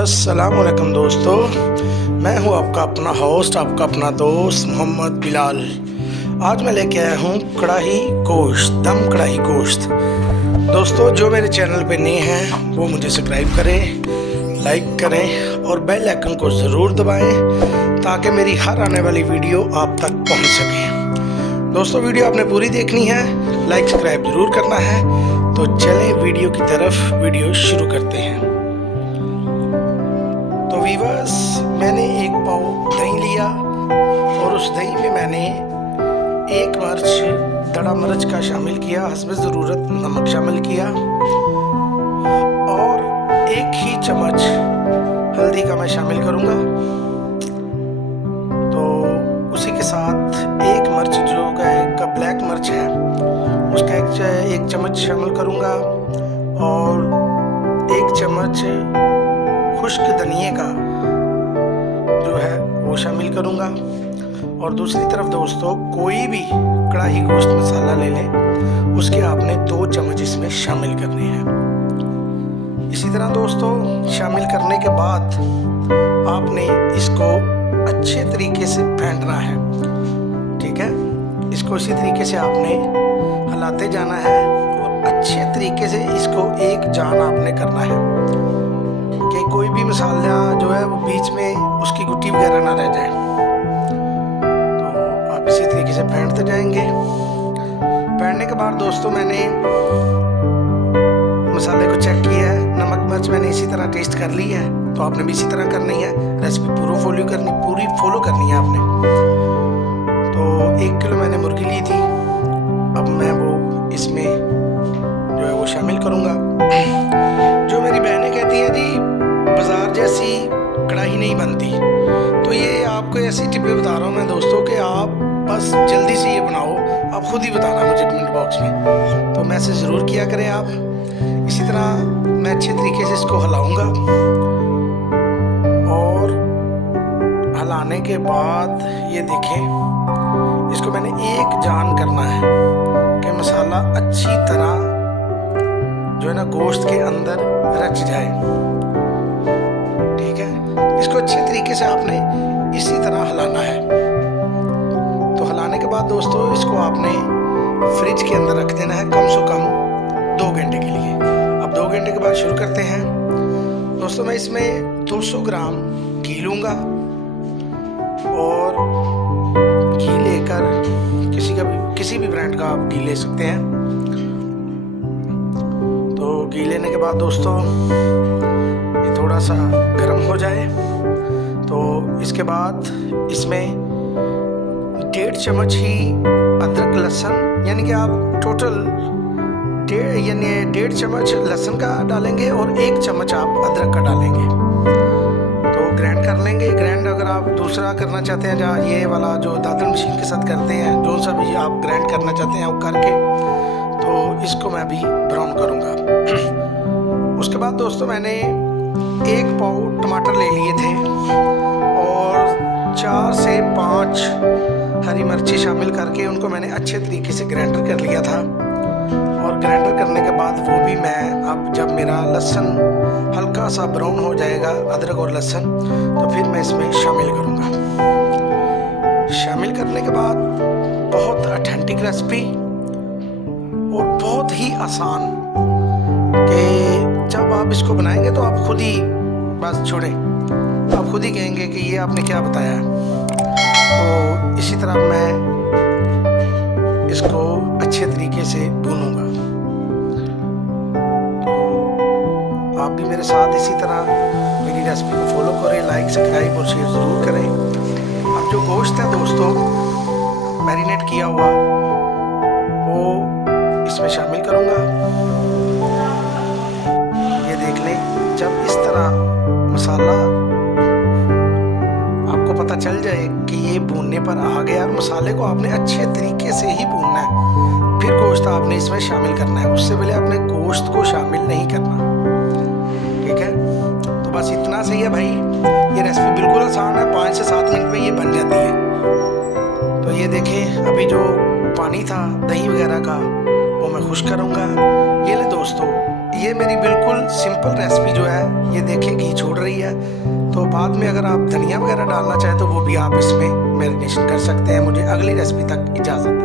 अस्सलाम वालेकुम दोस्तों, मैं हूं आपका अपना होस्ट, आपका अपना दोस्त मोहम्मद बिलाल। आज मैं लेके आया हूं कढ़ाई गोश्त, दम कढ़ाई गोश्त। दोस्तों जो मेरे चैनल पे नए हैं वो मुझे सब्सक्राइब करें, लाइक करें और बेल आइकन को ज़रूर दबाएं ताकि मेरी हर आने वाली वीडियो आप तक पहुंच सके। दोस्तों वीडियो आपने पूरी देखनी है, लाइक सब्सक्राइब ज़रूर करना है। तो चलें वीडियो की तरफ, वीडियो शुरू करते हैं। तो वीवर्स, मैंने एक पाव दही लिया और उस दही में मैंने एक मिर्च दड़ा मिर्च का शामिल किया, हस्ब ज़रूरत नमक शामिल किया और एक ही चम्मच हल्दी का मैं शामिल करूँगा। तो उसी के साथ एक मिर्च जो का ब्लैक मिर्च है उसका एक चम्मच शामिल करूँगा और एक चम्मच खुश्क धनिए का जो है वो शामिल करूँगा। और दूसरी तरफ दोस्तों, कोई भी कढ़ाई गोश्त मसाला ले लें, उसके आपने 2 चम्मच इसमें शामिल करने हैं। इसी तरह दोस्तों शामिल करने के बाद आपने इसको अच्छे तरीके से फेंटना है, ठीक है। इसको इसी तरीके से आपने हिलाते जाना है और अच्छे तरीके से इसको एक जान आपने करना है कि कोई भी मसाला जो है वो बीच में उसकी गुट्टी वगैरह ना रह जाए। तो आप इसी तरीके से फेंटते जाएंगे। फेंटने के बाद दोस्तों मैंने मसाले को चेक किया है, नमक मिर्च मैंने इसी तरह टेस्ट कर ली है। तो आपने भी इसी तरह करनी है, रेसिपी पूरी फॉलो करनी है आपने। तो 1 किलो मैंने मुर्गी ली थी, अब मैं वो इसमें जो है वो शामिल करूँगा। जो मेरी बहनें कहती हैं जी बाज़ार जैसी कढ़ाई नहीं बनती, तो ये आपको ऐसी टिप्पी बता रहा हूँ मैं दोस्तों कि आप बस जल्दी से ये बनाओ। आप खुद ही बताना मुझे कमेंट बॉक्स में, तो मैसेज ज़रूर किया करें आप। इसी तरह मैं अच्छे तरीके से इसको हिलाऊंगा और हिलाने के बाद ये देखें, इसको मैंने एक जान करना है कि मसाला अच्छी तरह जो है ना गोश्त के अंदर रच जाए, ठीक है। इसको अच्छे तरीके से आपने इसी तरह हिलाना है। तो हिलाने के बाद दोस्तों इसको आपने फ्रिज के अंदर रख देना है कम से कम 2 घंटे के लिए। अब 2 घंटे के बाद शुरू करते हैं दोस्तों। मैं इसमें 200 ग्राम घी लूँगा और घी लेकर किसी भी ब्रांड का आप घी ले सकते हैं। तो घी लेने के बाद दोस्तों ये थोड़ा सा गर्म हो जाए तो इसके बाद इसमें 1.5 चम्मच ही अदरक लहसुन, यानी कि आप टोटल 1.5 चम्मच लहसुन का डालेंगे और 1 चम्मच आप अदरक का डालेंगे। तो ग्राइंड कर लेंगे। ग्राइंड अगर आप दूसरा करना चाहते हैं, जहाँ ये वाला जो दादर मशीन के साथ करते हैं, जो सा भी आप ग्राइंड करना चाहते हैं वो करके, तो इसको मैं अभी ब्राउन करूँगा। उसके बाद दोस्तों मैंने 1 पाव टमाटर ले लिए थे और 4 से 5 हरी मिर्ची शामिल करके उनको मैंने अच्छे तरीके से ग्राइंडर कर लिया था। और ग्राइंडर करने के बाद वो भी मैं अब जब मेरा लहसुन हल्का सा ब्राउन हो जाएगा, अदरक और लहसुन, तो फिर मैं इसमें शामिल करूँगा। शामिल करने के बाद बहुत ऑथेंटिक रेसिपी और बहुत ही आसान कि जब आप इसको बनाएंगे तो आप खुद ही बस छोड़ें, आप खुद ही कहेंगे कि ये आपने क्या बताया है। तो इसी तरह मैं इसको अच्छे तरीके से भूनूंगा। तो आप भी मेरे साथ इसी तरह मेरी रेसिपी को फॉलो करें, लाइक सब्सक्राइब और शेयर ज़रूर करें। अब जो गोश्त है दोस्तों मैरिनेट किया हुआ वो इसमें शामिल करूँगा। ये देख लें, जब इस तरह मसाला आपको पता चल जाए कि ये भूनने पर आ गया, और मसाले को आपने अच्छे तरीके से ही भूनना है, फिर गोश्त आपने इसमें शामिल करना है। उससे पहले आपने गोश्त को शामिल नहीं करना, ठीक है। तो बस इतना सही है भाई। ये रेसिपी बिल्कुल आसान है, 5 से 7 मिनट में ये बन जाती है। तो ये देखें, अभी जो पानी था दही वगैरह का वो मैं खुश करूँगा। ये ले दोस्तों, ये मेरी बिल्कुल सिंपल रेसिपी जो है ये देखिए घी छोड़ रही है। तो बाद में अगर आप धनिया वगैरह डालना चाहें तो वो भी आप इसमें मैरिनेशन कर सकते हैं। मुझे अगली रेसिपी तक इजाज़त।